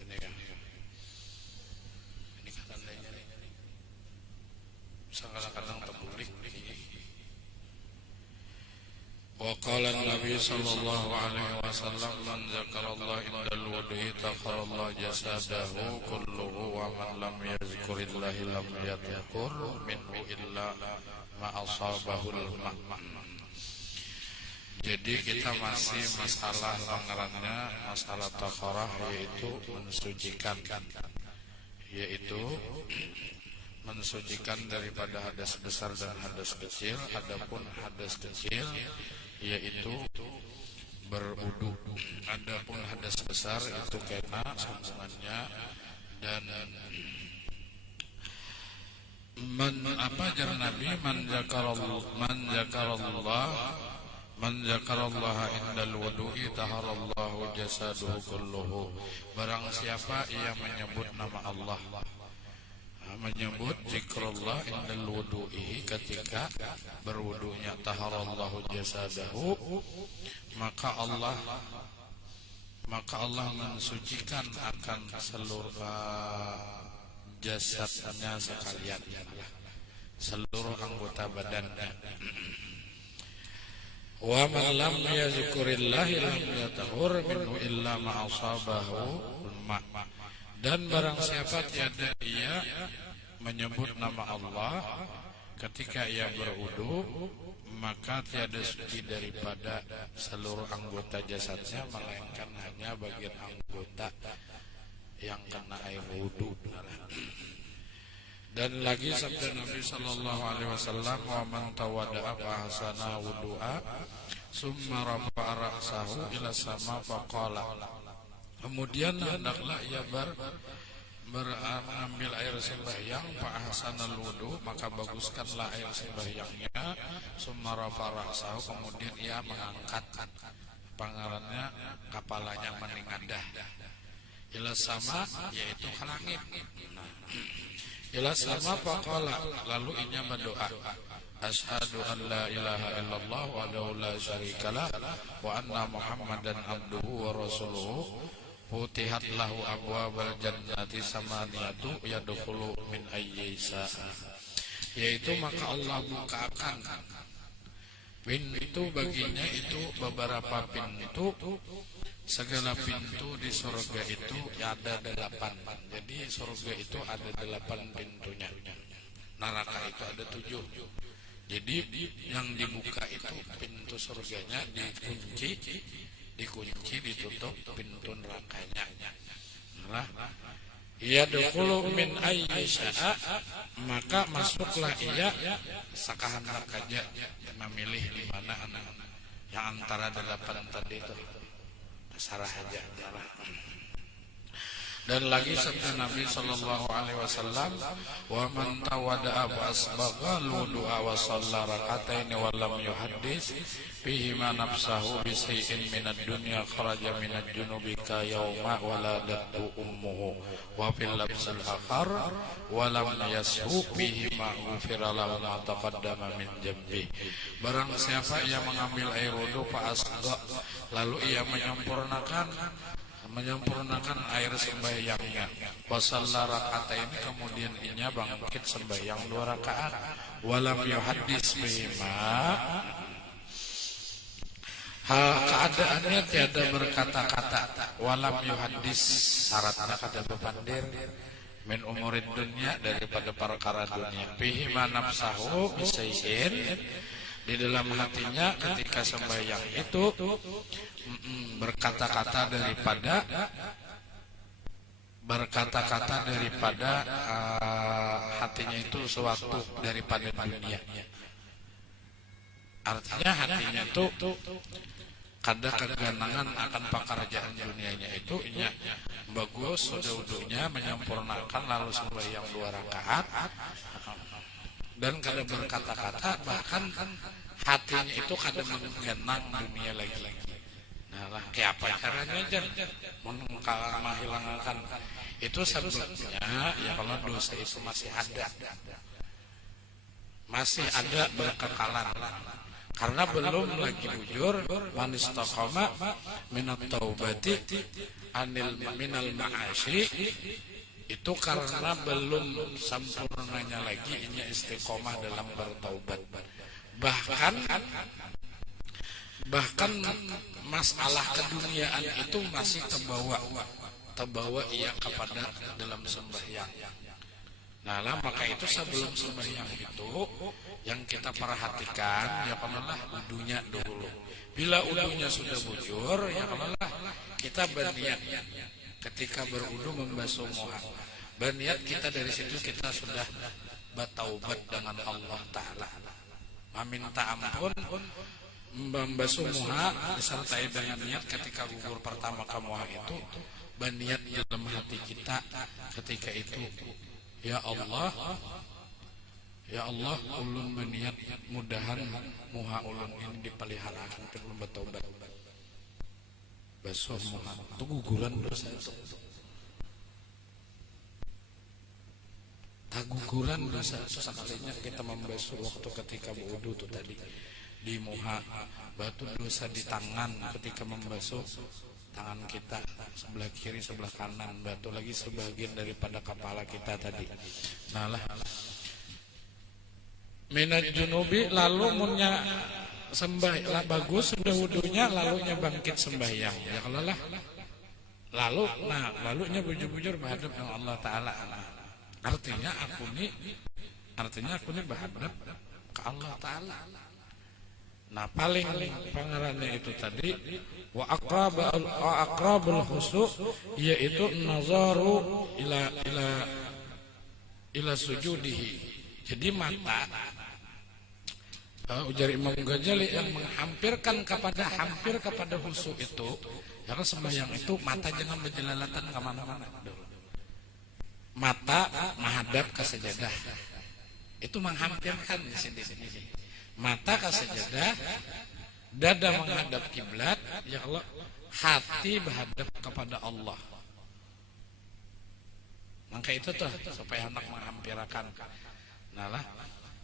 sini ya. Ini kan tandanya. Kadang-kadang terbulik. Wa qala an-nabi sallallahu alaihi wasallam man zakarallaha indal wudu'i takharallahu jasadahu kulluhu wa man lam yazkurillahi lam yadhkur minhu illa ma asabahul ma'. Jadi kita masih masalah pengerannya masalah takharah, yaitu mensucikan daripada hadas besar dan hadas kecil. Adapun hadas kecil yaitu berwudu. Adapun hadas besar itu kena sambungannya. Dan jar Nabi man zakarallaha indal wudu'i taharallahu jasaduhu kulluhu. Barang siapa ia menyebut nama Allah, menyebut zikrullah indal wudu'i, ketika berwudunya, taharallahu jasadahu, maka Allah mensucikan akan seluruh jasadnya sekalian, seluruh anggota badannya. Wa man lam yazkurillahi lam yatahur minhu illa ma asabahu ma. Dan barang siapa tiada ia menyebut nama Allah ketika ia berwudu, maka tiada suci daripada seluruh anggota jasadnya, melainkan hanya bagian anggota yang kena air wudu. Dan lagi sabda Nabi sallallahu alaihi wasallam, wa man tawada'a fa ahsana wudu'a summa rafa'a ra'sahu ila sama faqala. Kemudian hendaklah ia mengambil air sembahyang, fa ahsanal wudu, maka baguskanlah air sembahyangnya, summa rafa'a ra'sahu, kemudian ia mengangkat pangarannya, kepalanya meningadah, ila sama, yaitu ke langit. Ila sama faqala, lalu inya berdoa, asyhadu an la ilaha illallah wa la syarikalah wa anna muhammadan abduhu wa rasuluhu, futihat lahu abwabal jannati samaniyatu yadkhulu min ayyisa. Yaitu maka Allah bukakan pintu baginya, itu beberapa pintu. Segala pintu di surga itu ada 8. Jadi surga itu ada 8 pintunya. Neraka itu ada 7. Jadi yang dibuka itu pintu surganya, dikunci, ditutup pintu nerakanya. Nah, yadkhulu min ayyi syaa, maka masuklah ia sakahandak aja, memilih di mana yang antara 8 tadi itu. Sarah aja. Dan lagi sabda Nabi sallallahu alaihi wasallam, wa man tawada'a fa asbagha al-wudu'a wa shalla rak'ataini wa lam yuhaddis fihi ma nafsahu bi shay'in min ad-dunya kharaja min ad-junubi ka yawma waladatu ummuhu wa fil labsil akhar wa lam yashu fihi ma ghufira lahu ma taqaddama min dhanbi. Barang siapa yang mengambil air wudu fa asbagha, lalu ia menyempurnakan air sembahyangnya, wasalla raka'ataini, kemudian inya bangkit sembahyang 2 rakaat, walam yuhaddis bima, keadaannya tiada berkata-kata, walam yuhaddis, syaratnya kada bepandir, min umurid dunia, daripada perkara dunia, bihi ma nafsahu bisai'in, di dalam hatinya ketika sembahyang itu berkata-kata daripada hatinya itu suatu daripada dunia. Artinya hatinya itu kada keganangan akan pekerjaan dunianya, itu inya bagus wudunya, menyempurnakan, lalu sembahyang 2 rakaat, dan kada berkata-kata, bahkan hatinya itu kada menggenang dunia lagi. Nah, kayak apa caranya aja menghilangkan itu sebabnya ya, kalau dosa itu masih ada berkekalan. Karena belum lagi bujur, man istaqama minat taubati anil minal ma'asyi, itu karena belum sempurnanya lagi ini istiqomah dalam bertaubat. Bahkan masalah keduniaan itu masih terbawa ia kepada dalam sembahyang. Nah lah, maka itu sebelum sembahyang itu yang kita perhatikan ya kalalah wudunya dulu. Bila wudunya sudah bujur ya kalalah kita berniat ketika berwudu membasuh muha. Berniat kita dari situ kita sudah bertaubat dengan Allah Ta'ala, meminta ampun, membasuh muha disertai dengan niat ketika gugur pertama ke muha itu, berniat dalam hati kita ketika itu, ya Allah, ulun berniat mudahan muha ulun ini dipeliharakan untuk bertaubat. Basuh muha itu guguran dosa itu. Tak guguran dosa sekalinya kita membasuh waktu ketika berwudu itu tadi di muha, batu dosa di tangan ketika membasuh tangan kita sebelah kiri sebelah kanan, batu lagi sebagian daripada kepala kita tadi. Nah lah minat junubi, lalu munya sembah lah bagus sudah wudunya, lalunya bangkit sembahyang ya kalau lah lalunya bujur-bujur menghadap dengan Allah Ta'ala. Artinya aku nih berhadap ke Allah Ta'ala. Nah paling pangarannya itu tadi wa aqrabul khusu, yaitu nazaru ila sujudihi. Jadi mata ujar Imam Ghazali yang menghampirkan hampir kepada khusu itu, ya kan sembahyang itu mata jangan berjelalatan kemana-mana. Mata menghadap ke sajadah, itu menghampirkan di sini. Mata ke sajadah, dada menghadap kiblat, ya Allah, hati berhadap kepada Allah. Maka itu tuh supaya anak menghampirkan. Nah lah,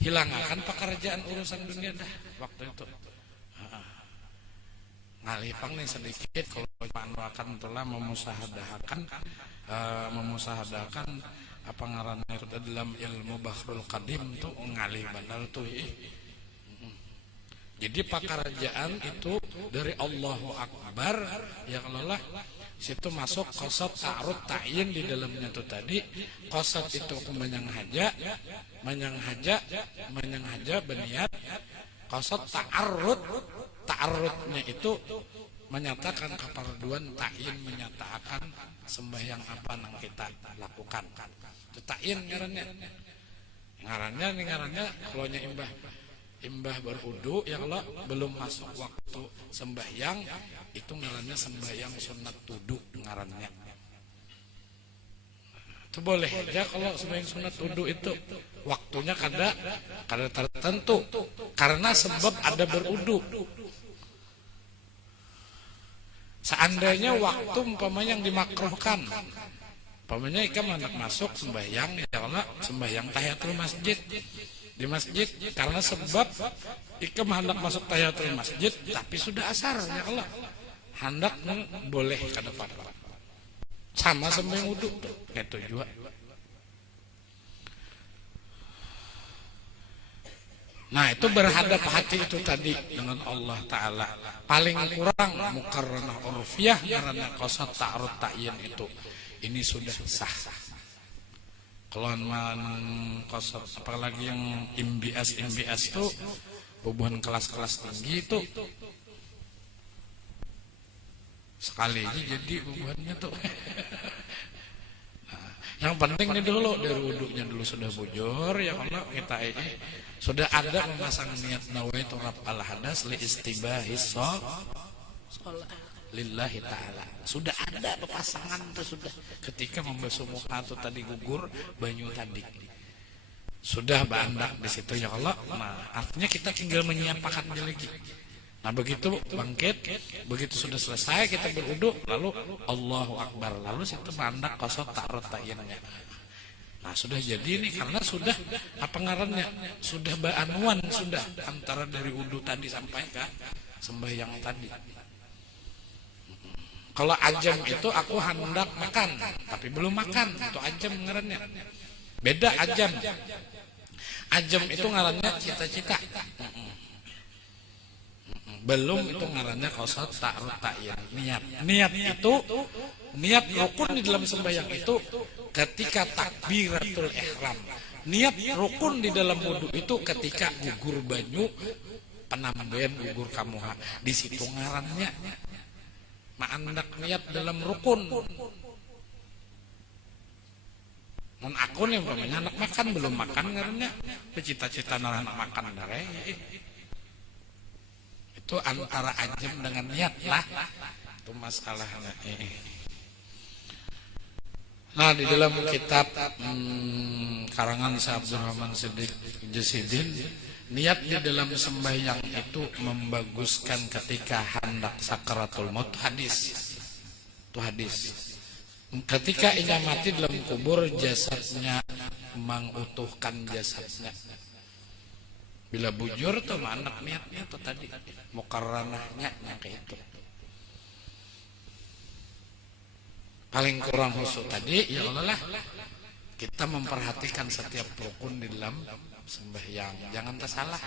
hilangkan pekerjaan urusan dunia dah waktu itu. Ngalipang nih sedikit kalau akan telah memusahadakan apa ngarannya itu dalam ilmu Bahrul Qadim tuh ngalih benar tuh. Jadi pekerjaan itu dari Allahu Akbar ya kalau lah situ masuk qasad ta'arud ta'yin di dalamnya tuh tadi. Qasad itu menyang haja berniat. Qasad ta'arudnya itu menyatakan keperduan, ta'yin menyatakan sembahyang apa yang kita lakukan. Itu ta'yin ngarannya kalau nya imbah berwudu ya Allah belum masuk waktu sembahyang, itu ngarannya sembahyang sunat wudu ngarannya. Itu boleh aja kalau sembahyang sunat wudu itu waktunya kada tertentu karena sebab ada berwudu. Seandainya waktu umpamanya yang dimakruhkan, umpamanya ikam hendak masuk sembahyang ya Allah sembahyang tahiyatul masjid di masjid, karena sebab ikam hendak masuk tahiyatul masjid tapi sudah asar ya Allah, hendak boleh kada apa-apa. Sama sembahyang wudu gitu juga. Nah itu berhadap hati itu tadi dengan Allah Ta'ala. Paling kurang mukarranah urfiyah karena qasad ta'arud ta'yin itu ini sudah sah. Kalau qasad apalagi yang MBS itu hubungan kelas-kelas tinggi itu sekali aja jadi hubungannya tuh. Nah, yang penting nih dulu dari wudunya dulu sudah bujur ya kalau kita ini sudah ada memasang niat nawaitu raf'al hadas li istibahis shalah lillahi ta'ala. Sudah ada pasangan itu sudah ketika membasuh muka itu tadi gugur banyu tadi. Sudah bandak di situ ya Allah. Nah, artinya kita tinggal menyiapkannya lagi. Nah, begitu bangkit, begitu sudah selesai kita berwudu lalu Allahu Akbar. Lalu situ bandak qasad ta'arud ta'yinnya. Nah sudah jadi ini karena sudah apa ngarannya, sudah baanuan sudah antara dari wudu tadi sampai ke sembahyang tadi. Kalau ajam itu aku hendak makan tapi belum makan, itu ajam ngarannya. Beda ajam. Ajam itu ngarannya cita-cita. Belum itu ngarannya qasad ta'yin, niat. Niat itu niat rukun di dalam sembahyang itu ketika takbiratul ihram. Niat rukun di dalam wudu itu ketika gugur banyu penambahan gugur kamuha. Di situ ngarannya ma'andak niat dalam rukun. Mun aku nih umpamanya anak makan belum makan ngarannya cita-cita anak makan dare. Itu antara ajam dengan niat lah. Itu masalahnya. Nah di dalam kitab karangan Syekh Abdurrahman Siddiq Jasidin, niat di dalam sembahyang itu membaguskan ketika hendak sakaratul maut. Hadis itu hadis. Ketika ia mati dalam kubur, jasadnya mengutuhkan jasadnya. Bila bujur tuh anak niatnya tuh tadi mukarranahnya kayak itu. Paling kurang khusyuk tadi ya Allah lah kita memperhatikan setiap rukun di dalam sembahyang. Jangan tersalah.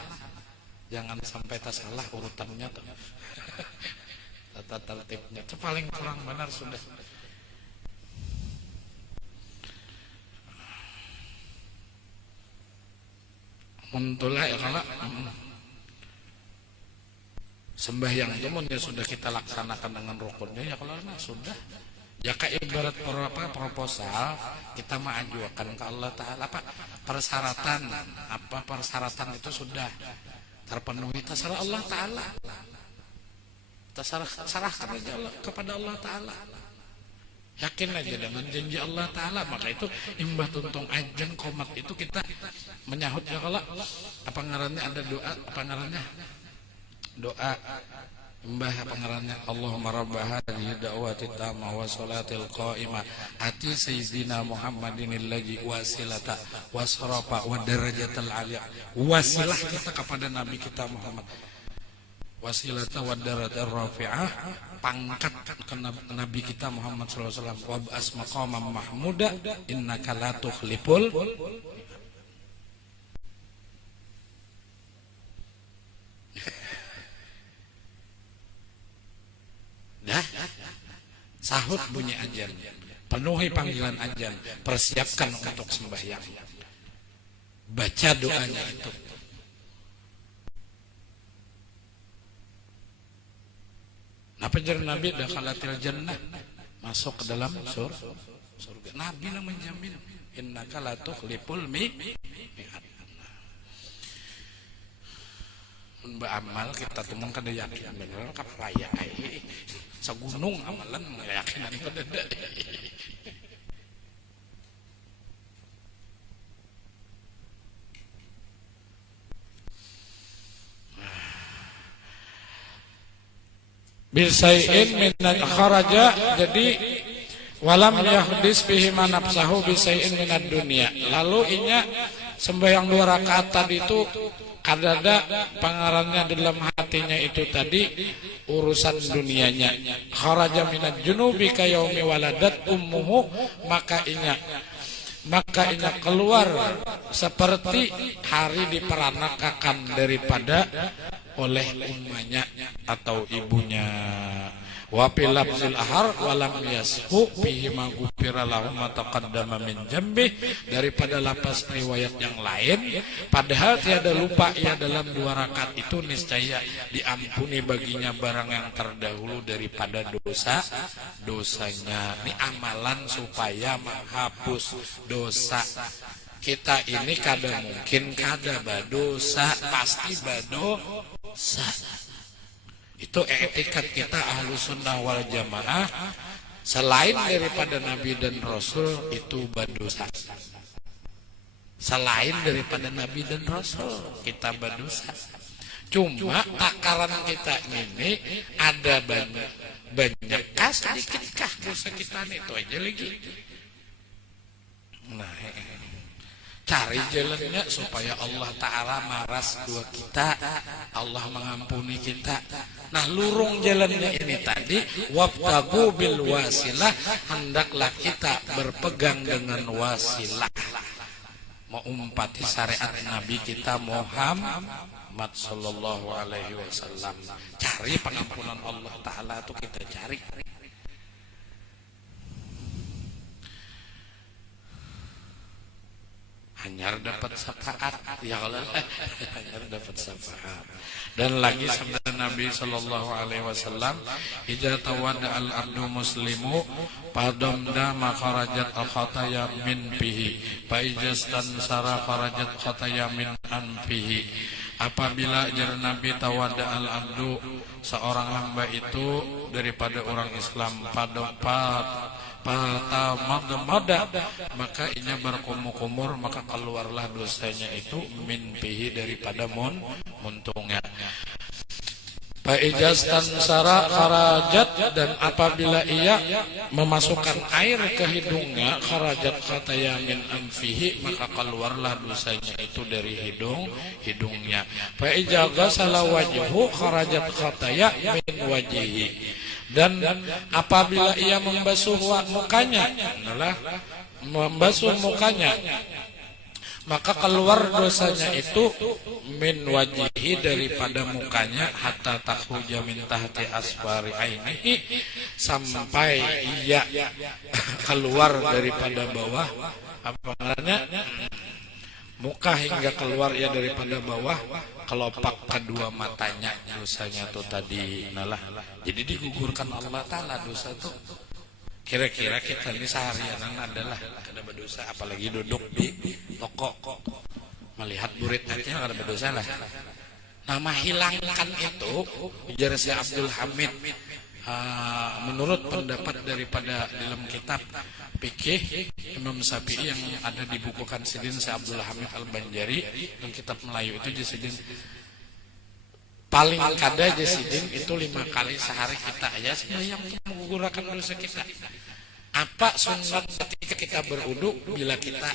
Jangan sampai tersalah urutannya tuh. Tata tertibnya itu paling kurang benar sudah. Muntulah ya kalau sembahyang itu ya sudah kita laksanakan dengan rukunnya ya kalau sudah ya kayak ibarat proposal kita mengajukan ke Allah Ta'ala persyaratan itu sudah terpenuhi terserah Allah Ta'ala, serahkan aja Allah, kepada Allah Ta'ala. Yakin aja dengan janji Allah Ta'ala. Maka itu imbah tuntung ajeng komat itu kita menyahut ya kalau apa ngarannya ada doa, apa ngarannya doa imbah apa ngarannya Allahumma rabba hadhihi da'wati tamma wa salatil qa'imah ati sayyidina Muhammadin alladzi wasilata wasrafa wa darajatal aliyah. Wasilah kita kepada Nabi kita Muhammad, wasilata wa darajatar rafi'ah, pangkat ke Nabi kita Muhammad sallallahu alaihi wasallam, wa ba'as maqamam mahmuda innaka la tukhliful. Dah sahut bunyi azan, penuhi panggilan azan, persiapkan untuk sembahyang, baca doanya itu. Apa jar Nabi dakhalatil jannah, masuk ke dalam surga. Nabi yang menjamin innaka la tukhliful mi'ad. Mun beramal kita tumang kada yakin bener ka raya sagunung amalan yakinan kada da. Bisai'in minan kharaja, jadi walam yahdis bihi manafsahu bisai'in minad dunia. Lalu inya sembahyang 2 rakaat tadi itu kadada pangarannya dalam hatinya itu tadi urusan dunianya. Kharaja minad junubi ka yaumi waladat ummuhu, maka inya keluar seperti hari diperanakakan daripada oleh ummanya atau ibunya. Wa fil lafzil ahar walam yashu fihi ma ghufira lahu ma taqaddama min jambi, daripada lapas riwayat yang lain padahal tiada lupa ia dalam 2 rakaat itu niscaya diampuni baginya barang yang terdahulu daripada dosanya. Ini amalan supaya menghapus dosa. Kita ini kada mungkin kada badosa, pasti badosa. Itu etikat kita ahlu sunnah wal jamaah. Selain daripada Nabi dan Rasul itu badosa. Selain daripada Nabi dan Rasul kita badosa. Cuma takaran kita ini ada banyak kah sedikit kah dosa kita itu aja lagi. Nah, cari jalannya supaya Allah Ta'ala maras dua kita, Allah mengampuni kita. Nah, lurung jalannya ini tadi, wabtagu bil wasilah, hendaklah kita berpegang dengan wasilah, mengumpati syariat Nabi kita Muhammad sallallahu alaihi wasallam. Cari pengampunan Allah Ta'ala itu kita cari. Hanya dapat syafaat, ya Allah, hanya dapat syafaat. Dan lagi sabda Nabi sallallahu alaihi wasallam, "Idza tawadda al-abdu muslimu padamda makharajat al-khataya min bihi, fa ijastan sara kharajat khataya min anfihi." Apabila jar Nabi tawadda al-abdu, seorang hamba itu daripada orang Islam mada, maka inya berkumur-kumur, maka keluarlah dosanya itu min bihi daripada muntungnya. Faijastan sara kharajat, dan apabila ia memasukkan air ke hidungnya, kharajat khataya min anfihi, maka keluarlah dosanya itu dari hidungnya. Faijaga salah wajhu kharajat khataya min wajhihi, dan apabila ia membasuh mukanya, maka keluar dosanya itu min wajihi daripada mukanya, hatta takhruja min tahti asfari ainihi, sampai ia keluar daripada bawah apa namanya muka, hingga keluar ia daripada bawah kelopak kedua matanya dosanya tuh tadi. Nalah, jadi digugurkan Allah Ta'ala dosa tuh. Kira-kira kita ini seharian adalah kada berdosa, apalagi duduk di toko melihat burit aja kada berdosa lah. Nama hilangkan itu ujar Syekh Abdul Hamid, menurut pendapat daripada dalam kitab fikih Imam Syafi'i yang ada dibukukan Sidin Syekh Abdul Hamid Al-Banjari dalam kitab Melayu itu Jasidin, paling kada Jasidin itu 5 kali sehari kita aja sembahyang untuk menggugurkan dosa kita. Apa sunat ketika kita berwudu, bila kita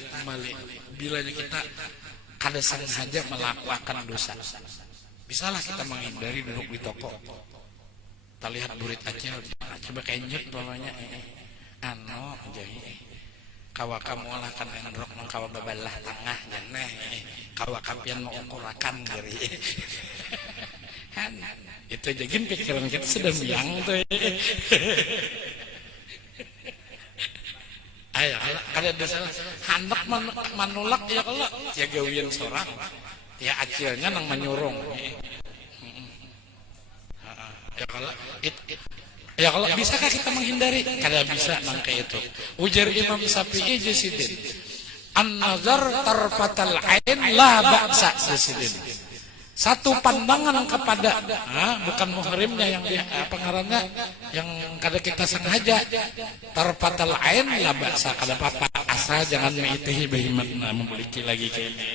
kada sengaja melakukan dosa, bisalah kita menghindari duduk di toko. Kita lihat burit aja, coba kenyut bawahnya, jadi kawaka mau olahkan endrok nang kawa babalah tengah janeh kawa kapian mau ukurakan dari itu jagin pikiran kita sedang biang tuh. Ayo kada dosa hendak manulak ya kalau ya gawian sorang ya acilnya nang menyurung ya kalau bisakah kita menghindari? Kada bisa nang kayak itu. Ujar Imam Syafi'i Jasidin, an-nazar tarfatal ain la ba'sa Jasidin. Satu pandangan kepada bukan muhrimnya yang pengarangnya yang kada kita sengaja, tarfatal ain la ba'sa, kada apa-apa asal jangan meitihi bahimatna, memiliki lagi kayak ini.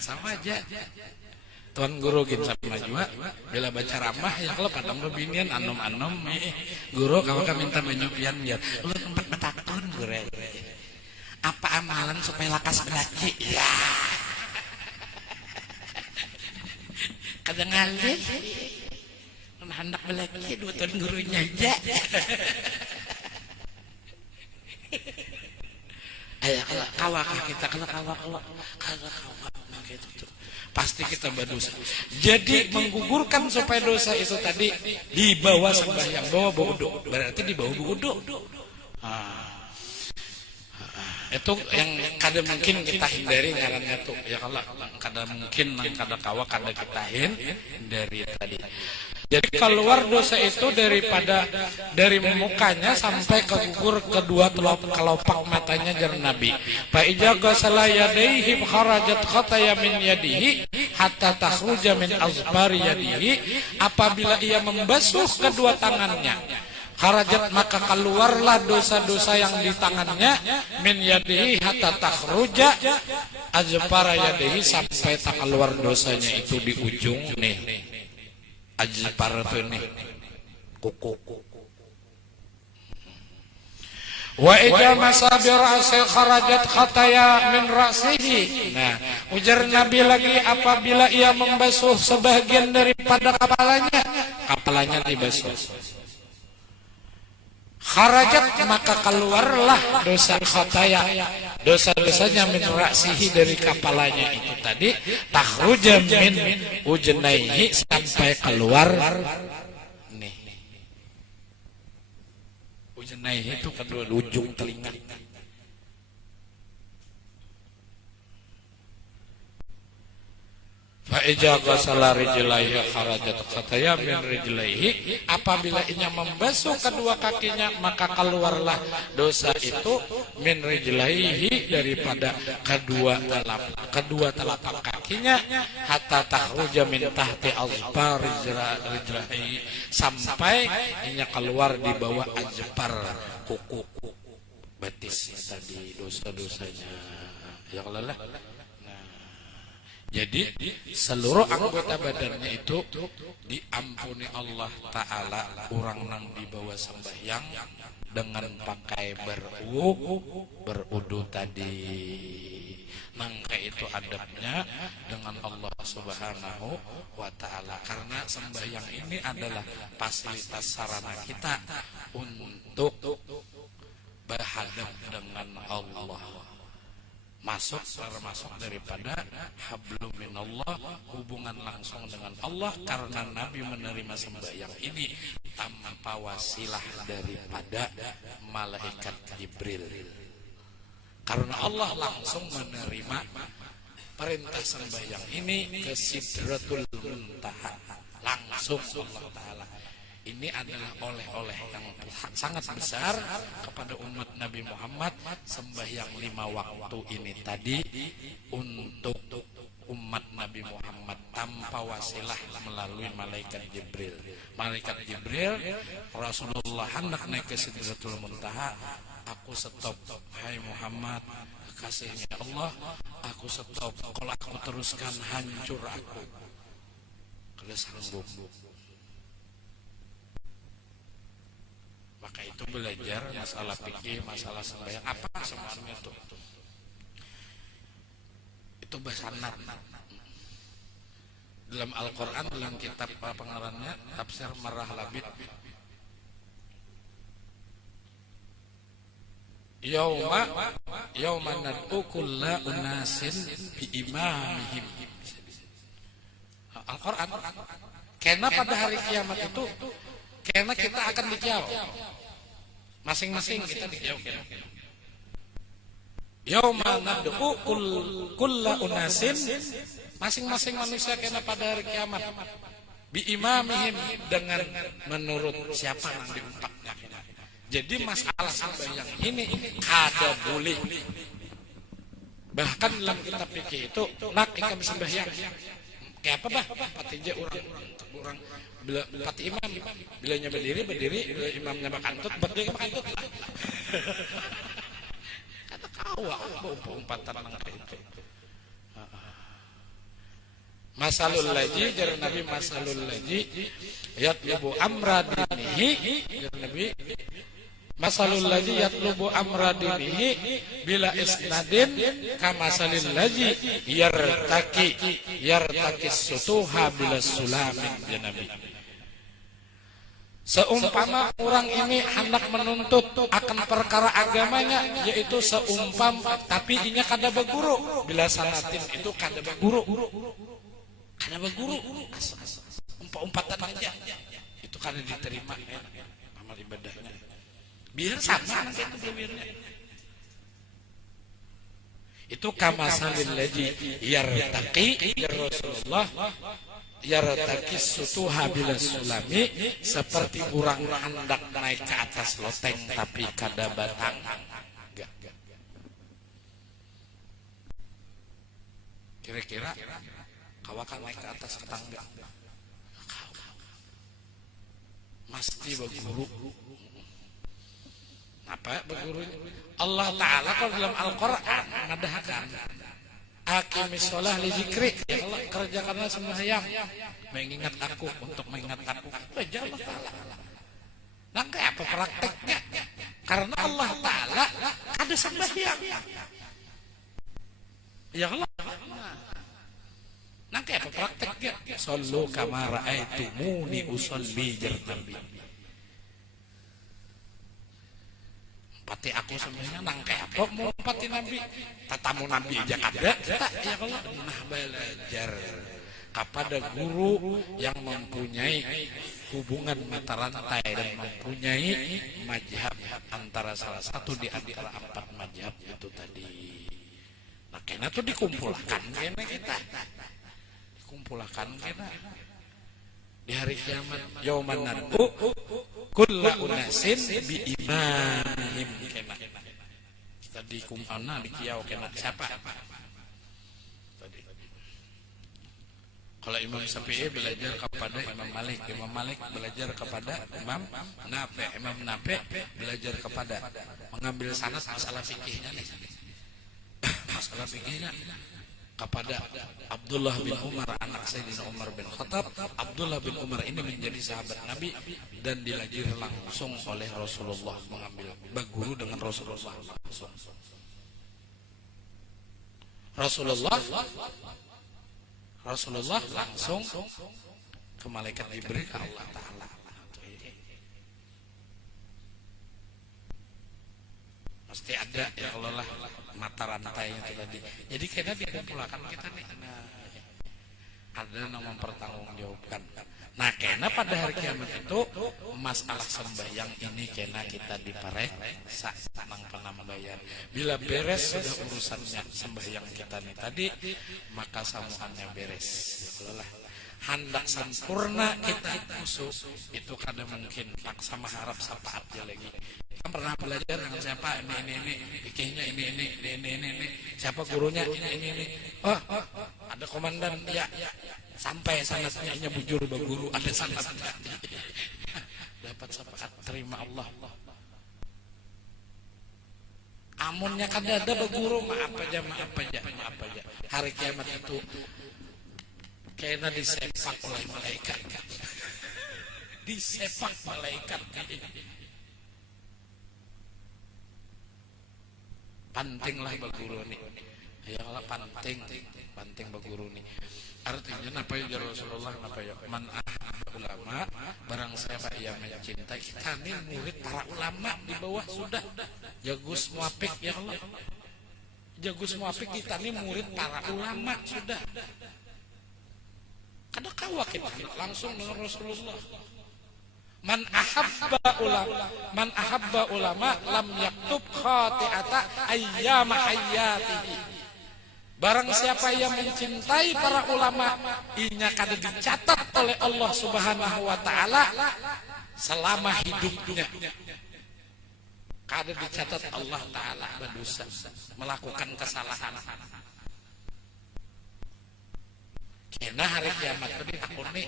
Sama aja. Tuan guru gin sama juga bila baca ramah ya kalau padang bebinian anom-anom guru kalau kami minta menyupian biar lu tempat betakun guru apa amalan supaya lakas belaki ya kadang ngalih hendak belaki dua tuan gurunya aja. Ayo kalau kawakah kita kalau gitu pasti kita berdosa. Jadi menggugurkan supaya dosa itu tadi di bawah sembahyang, bawa wudu, berarti di bawah wudu. Itu yang kada mungkin kita hindari ngarannya tuh. Ya kalau kada mungkin nang kada kawa kada kita hindari tadi. Jadi keluar dosa itu dari mukanya sampai ke gugur kedua kelopak matanya jar Nabi. Fa ijaga salayadaihi kharajat khataya min yadihi hatta takhruja min azbari yadihi. Apabila ia membasuh kedua tangannya, kharajat maka keluarlah dosa-dosa yang di tangannya min yadihi hatta takhruja azbara yadihi, sampai tak keluar dosanya itu di ujung nih. Ajpar tuh nih kuku Wa idza masa bi ra'si kharajat khataya min ra'sihi. Nah, ujar Nabi lagi, apabila ia membasuh sebagian daripada kepalanya dibasuh. Kharajat, maka keluarlah dosa khataya, dosa-dosanya min ra'sihi dari kepalanya itu tadi, takhruja min ujnaihi, sampai keluar nih. Ujnaihi itu kedua ujung telinga. Fa idza ghasala rijlaihi kharajat khataya min rijlaihi, apabila ia membasuh kedua kakinya maka keluarlah dosa itu min rijlaihi, daripada kedua telapak kakinya, hatta takhruja min tahti azbar rijlaihi, sampai ia keluar di bawah azbar kuku betis tadi dosa-dosanya. Ya Allah. Jadi seluruh anggota badannya itu diampuni Allah Ta'ala. Orang nang dibawa sembahyang dengan pakai berudu tadi. Maka itu adabnya dengan Allah Subhanahu wa Ta'ala. Karena sembahyang ini adalah fasilitas sarana kita untuk berhadap dengan Allah. Termasuk daripada hablum minallah, hubungan langsung dengan Allah, karena Nabi menerima sembahyang ini tanpa wasilah daripada malaikat Jibril. Karena Allah langsung menerima perintah sembahyang ini ke Sidratul Muntaha, langsung Allah Ta'ala. Ini adalah oleh-oleh yang sangat besar kepada umat Nabi Muhammad. Sembahyang 5 waktu ini tadi untuk umat Nabi Muhammad tanpa wasilah melalui malaikat Jibril. Malaikat Jibril, Rasulullah hendak naik ke Sidratul Muntaha, aku stop. Hai Muhammad, kasihnya Allah, aku stop. Kalau aku teruskan hancur aku. Kalau sanggup. Maka itu belajar masalah fikih, masalah sembahyang, apa semuanya itu bahasanat. Dalam Al-Quran, dalam kitab pengarangnya Tafsir Marah Labid, Yauma nad'u kulla unasin bi imamihim. Al-Quran, karena pada hari kiamat itu, karena kita akan dijawab masing-masing, kita dijawab. Yauma nad'u kulla unasin, masing-masing manusia karena pada hari kiamat bi imamihim, dengan menurut siapa yang diumpatnya. Jadi masalah sembahyang ini kada boleh. Bahkan dalam kitab fikih itu nak ikam sembahyang kayak apa bah? Patija orang bila pati imam, bilanya berdiri, bila imamnya bakantut, berdiri bakantut. Kata kau, umpatan nang itu. Masalul laji, jar Nabi, masalul laji yatlubu amra dinihi, jar Nabi, masalul laji yatlubu amra dinihi bila isnadin kamasalil laji yartaki sutuha bila sulamin, jar Nabi. Seumpama orang ini hendak menuntut akan perkara agamanya, yaitu seumpam, tapi inya kada beguru. Bila sanatin itu kada beguru, umpatan aja, itu kada diterima amal ibadahnya. Biar sama nanti itu biarnya. Itu kamasalil ladzi yartaqi, ya Rasulullah, yartaqi sutuha bila sulami, seperti orang hendak naik ke atas loteng tapi kada batang. Kira-kira kau akan naik ke atas tangga? Mesti berguru. Apa berguru? Allah Ta'ala kalau dalam Al-Quran mengadahkan aqimis sholah li zikri, ya Allah, kerjakanlah sembahyang mengingat aku, untuk mengingat aku. Jangan Nah kayak apa prakteknya? Karena Allah Ta'ala ada sembahyang. Ya Allah. Nah kayak apa prakteknya? Sallu kama ra'aitumuni usolli jar Nabi. Pati aku sebenarnya nang kayak apa mau pati Nabi? Tatamu Nabi aja kada. Ya Allah. Nah belajar kepada guru yang mempunyai hubungan mata rantai dan mempunyai mazhab antara salah satu di antara 4 mazhab itu tadi. Nah, kena tuh dikumpulkan kena kita. Dikumpulkan kena di hari kiamat yauman nad'u kullu unasin bi imamihim kena. Kita dikumpulkan di kiau kena siapa? Kalau Imam Syafi'i belajar kepada Imam Malik, Imam Malik belajar kepada Imam Nafi', Imam Nafi' belajar kepada mengambil sanad masalah fikihnya nih. Masalah fikihnya kepada Abdullah bin Umar anak Sayyidina Umar bin Khattab. Abdullah bin Umar ini menjadi sahabat Nabi dan dilahir langsung oleh Rasulullah, mengambil berguru dengan Rasulullah langsung. Rasulullah langsung ke malaikat Jibril ke Allah Ta'ala. Pasti ada ya Allah lah mata rantainya itu tadi. Jadi kena dikumpulkan kita nih. Ada yang mempertanggungjawabkan. Nah kena pada hari kiamat itu masalah sembahyang ini kena kita diperiksa nang penambayan. Bila beres sudah urusannya sembahyang kita nih tadi, maka samuannya beres. Lelah hendak sempurna kita khusus itu kadang mungkin paksa mengharap syafaat dia lagi. Kan pernah belajar dengan siapa ini fikihnya ini siapa gurunya ini. Oh ada komandan ya sampai sanadnya bujur baguru ada sanadnya. Dapat syafaat terima Allah. Amunnya kan ada baguru maaf aja. Hari kiamat itu kena disepak oleh malaikat. Disepak malaikat. Pantinglah baguru nih. Ya Allah panting baguru nih. Artinya apa ya Rasulullah apa ya? Man ulama barang siapa yang mencintai kita nih murid para ulama di bawah sudah. Jagus muapik ya Allah. Jagus muapik kita nih murid para ulama sudah. Kada kawa kita langsung dengan Rasulullah. Man ahabba ulama lam yaktub khati'ata ayyama hayatihi. Barang siapa yang mencintai para ulama, inya kada dicatat oleh Allah Subhanahu wa taala selama hidupnya. Kada dicatat Allah taala berdosa, melakukan kesalahan. Kena hari kiamat tadi takuni.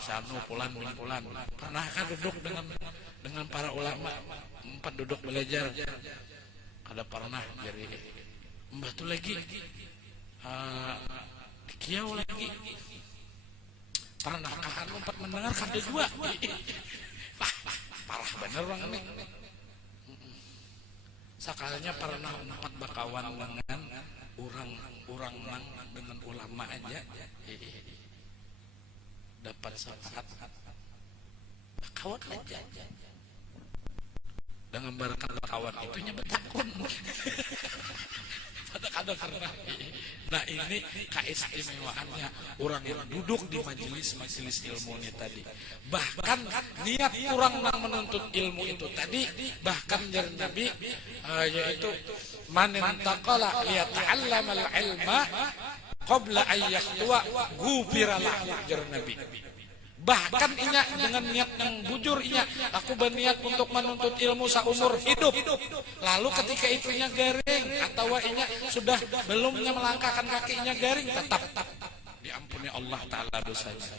Sanu pulan pernah kan duduk dengan para ulama, 4 duduk belajar. Ada pernah jadi mbah tu lagi kiau lagi pernah kahan 4 mendengar kada 2. Parah bener orang ini. Sakalanya pernah 4 bakawan dengan orang nang dengan ulama aja dapat syafaat kawan aja dengan barakan kawan itu nyebetakun ada karena nah ini keistimewaannya orang yang duduk di majelis ilmu ini tadi, bahkan niat orang yang menuntut ilmu itu tadi bahkan jar Nabi yaitu man intaqala liyata'allamal ilma qabla ayyahtuwa ghufira lahu jar Nabi. Bahkan inya dengan niat yang bujur inya aku berniat untuk menuntut ilmu seumur hidup. Lalu ketika itunya garing atau inya sudah belumnya melangkahkan kakinya garing, tetap diampuni Allah taala dosanya.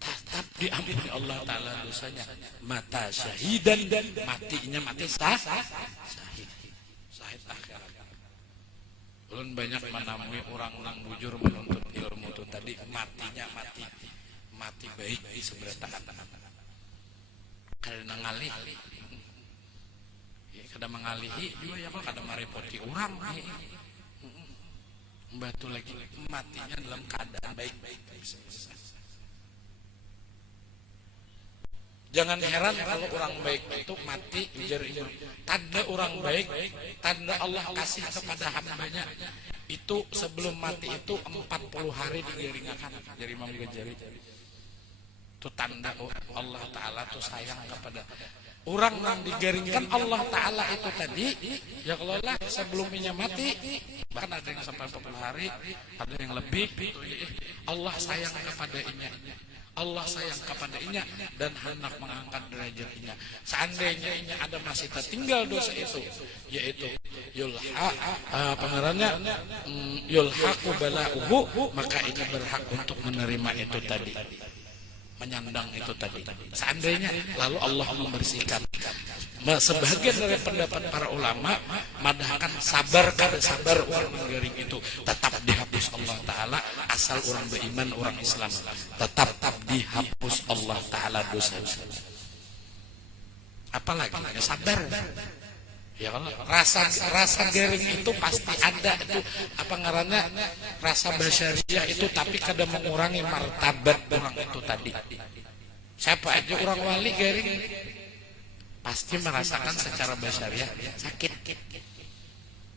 Tetap diampuni Allah taala dosanya. Mata syahidan dan matinya mati sahid akhirat. Ulun banyak menemui orang nang bujur menuntut ilmu itu tadi matinya mati baik di seberata karena ngalih kada mengalihi juga ya kok kada merepoti orang batu lagi matinya dalam keadaan baik-baik. Jangan heran kalau orang baik itu mati ujar tanda orang baik, tanda Allah kasih kepada hambanya itu sebelum mati itu 40 hari digaringakan dari Imam Ghazali. Itu tanda Allah Ta'ala itu sayang kepada orang yang digaringkan Allah Ta'ala itu tadi. Ya kalau lah sebelumnya mati, bahkan ada yang sampai 40 hari, ada yang lebih, Allah sayang kepada inya. Allah sayang kepada inya dan hendak mengangkat derajatnya. Seandainya inya ada masih tertinggal dosa itu, yaitu yulhaqu bala'uhu, maka inya berhak untuk menerima itu tadi, menyandang itu tadi. Seandainya lalu Allah membersihkan. Sebagian dari pendapat para ulama madahkan sabar kada sabar orang menggaring itu tetap dihapus Allah Ta'ala asal orang beriman orang Islam, tetap dihapus Allah Ta'ala dosa. Apalagi sabar. Ya kalau rasa garing itu pasti ada itu apa ngarannya rasa basyariah itu, tapi kada mengurangi martabat orang itu tadi. Siapa aja orang wali garing pasti merasakan secara basyariah sakit.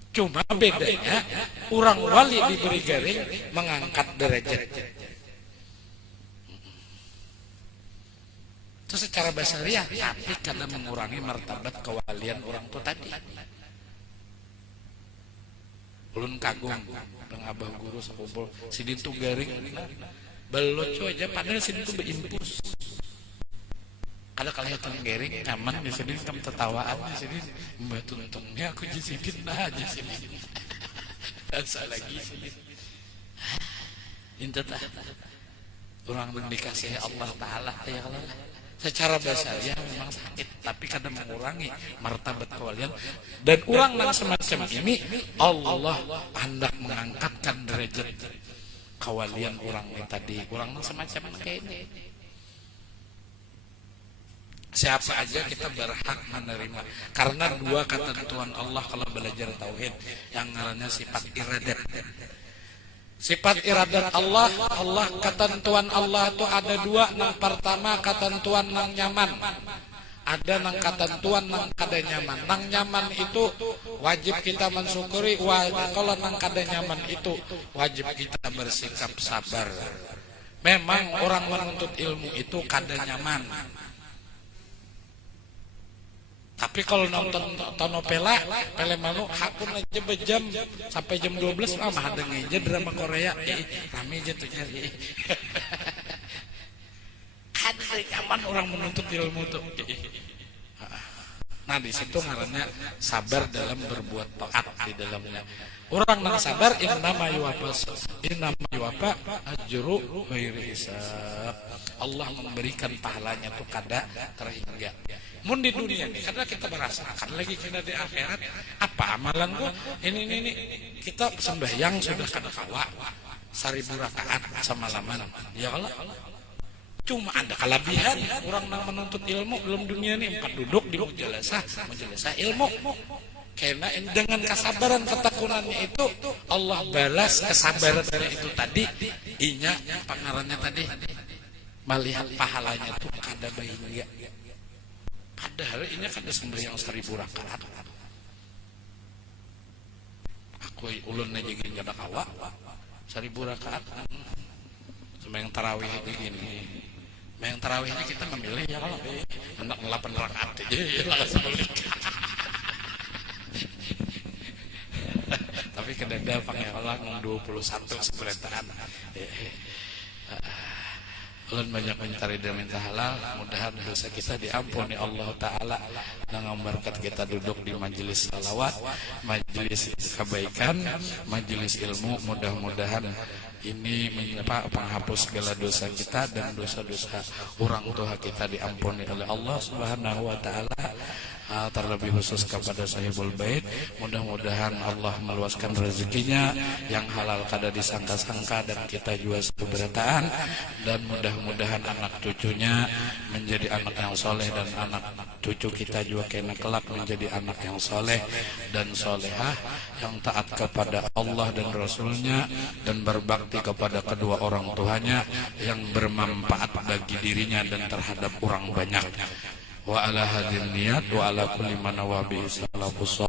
Cuma bedanya orang wali diberi garing mengangkat derajat. Itu secara basyariah, tapi karena mengurangi martabat kewalian orang itu tadi. Ulun kagum dengan abah guru sekumpul sidin tuh garing beloco aja padahal sidin tuh berimpus. Kalau kalian tuh garing nyaman di sini kamu tertawaan di sini mbak tuntungnya aku jisidin nah aja sini. Asal lagi sini. Inta orang yang dikasih Allah Ta'ala ya kalau secara basyariah memang sakit, tapi kadang mengurangi martabat kewalian. Dan orang yang semacam ini Allah hendak mengangkatkan derajat kewalian orang ini tadi. Orang yang semacam kayak ini siapa aja kita berhak menerima, karena dua ketentuan Allah kalau belajar tauhid yang ngarannya sifat iradat. Sifat iradat Allah ketentuan Allah itu ada dua. Yang pertama ketentuan nang nyaman, ada nang ketentuan nang kada nyaman. Nang nyaman itu wajib kita mensyukuri, kalau nang kada nyaman itu wajib kita bersikap sabar. Memang orang menuntut ilmu itu kada nyaman, tapi kalau nonton tonopela, Pelemanu hakun aja bejam sampai jam 12 mah ada aja drama Korea. Rame aja tuh nyari. Ada nyaman orang menuntut ilmu tuh. Nah di situ ngarannya sabar dalam berbuat taat di dalamnya. Orang yang sabar innama yuwaffa ajru ghairi hisab. Allah memberikan pahalanya tuh kada terhingga. Mun di dunia nih, karena kita merasakan lagi kita di akhirat apa amalan gua ini kita sembahyang sudah kada kawa 1000 rakaat semalaman. Ya Allah. Cuma ada kelebihan orang yang menuntut ilmu dalam dunia ini 4 duduk di majelisah ilmu. Karena dengan kesabaran ketakunannya itu Allah balas kesabarannya itu tadi. Inya pangarannya tadi melihat pahalanya tuh kada bahagia. Padahal ini kada sembahyang 1000 rakaat. Aku ulun aja gini kada kawa 1000 rakaat. Sembahyang tarawih aja gini. Sembahyang tarawih ini kita memilih ya kalau hendak 8 rakaat aja ya langsung balik. Tapi kedada panggil Allah 21 seberataan. Ulun banyak mencari dan minta halal, mudah-mudahan dosa kita diampuni Allah Ta'ala dengan berkat kita duduk di majelis salawat, majelis kebaikan, majelis ilmu. Mudah-mudahan ini penghapus segala dosa kita dan dosa-dosa orang tua kita diampuni oleh Allah Subhanahu wa Ta'ala. terlebih khusus kepada sahibul bait. Mudah-mudahan Allah meluaskan rezekinya yang halal kada disangka-sangka dan kita juga seberataan, dan mudah-mudahan anak cucunya menjadi anak yang soleh, dan anak cucu kita juga kena kelak menjadi anak yang soleh dan solehah, yang taat kepada Allah dan Rasulnya, dan berbakti kepada kedua orang tuanya, yang bermanfaat bagi dirinya dan terhadap orang banyak. Wa ala hadin niyat wa ala kulli man nawabi salafus